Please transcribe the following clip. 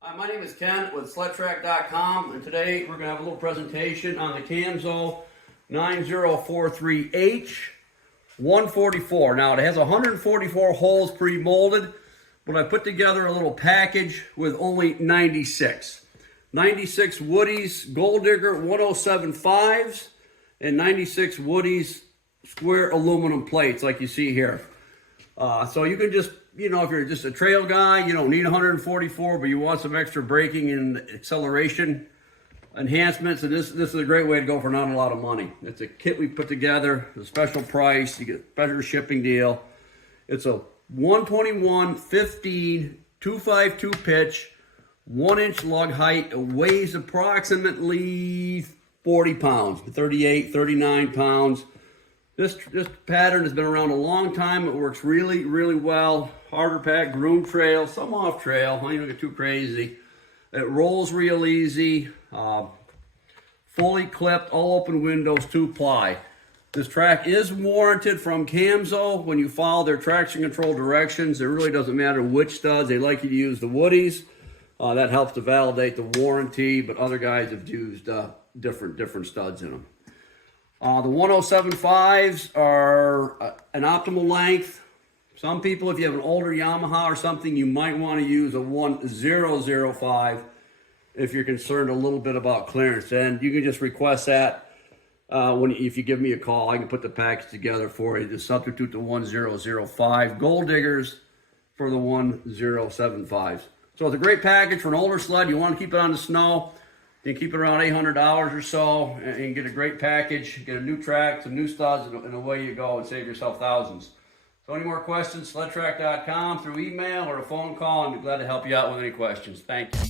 Hi, my name is Ken with SledTrack.com, and today we're going to have a little presentation on the Camso 9043H144. Now, it has 144 holes pre-molded, but I put together a little package with only 96. 96 Woody's Gold Digger 1075s and 96 Woody's square aluminum plates like you see here. So you can just, you know, if you're just a trail guy, you don't need 144, but you want some extra braking and acceleration enhancements, and this is a great way to go for not a lot of money. It's a kit we put together, a special price, you get a better shipping deal. It's a 121/15 252 pitch, 1-inch lug height. It weighs approximately 40 pounds, 38, 39 pounds. This pattern has been around a long time. It works really, really well. Harder pack, groom trail, some off trail. I don't get too crazy. It rolls real easy. Fully clipped, all open windows, 2-ply. This track is warranted from Camso. When you follow their traction control directions, it really doesn't matter which studs. They like you to use the Woodies. That helps to validate the warranty, but other guys have used different studs in them. The 1075s are an optimal length. Some people, if you have an older Yamaha or something, you might want to use a 1005 if you're concerned a little bit about clearance. And you can just request that if you give me a call. I can put the package together for you to substitute the 1005 Gold Diggers for the 1075s. So it's a great package for an older sled. You want to keep it on the snow. You can keep it around $800 or so and get a great package, get a new track, some new studs, and away you go and save yourself thousands. So any more questions, SledTrack.com through email or a phone call. I'd be glad to help you out with any questions. Thank you.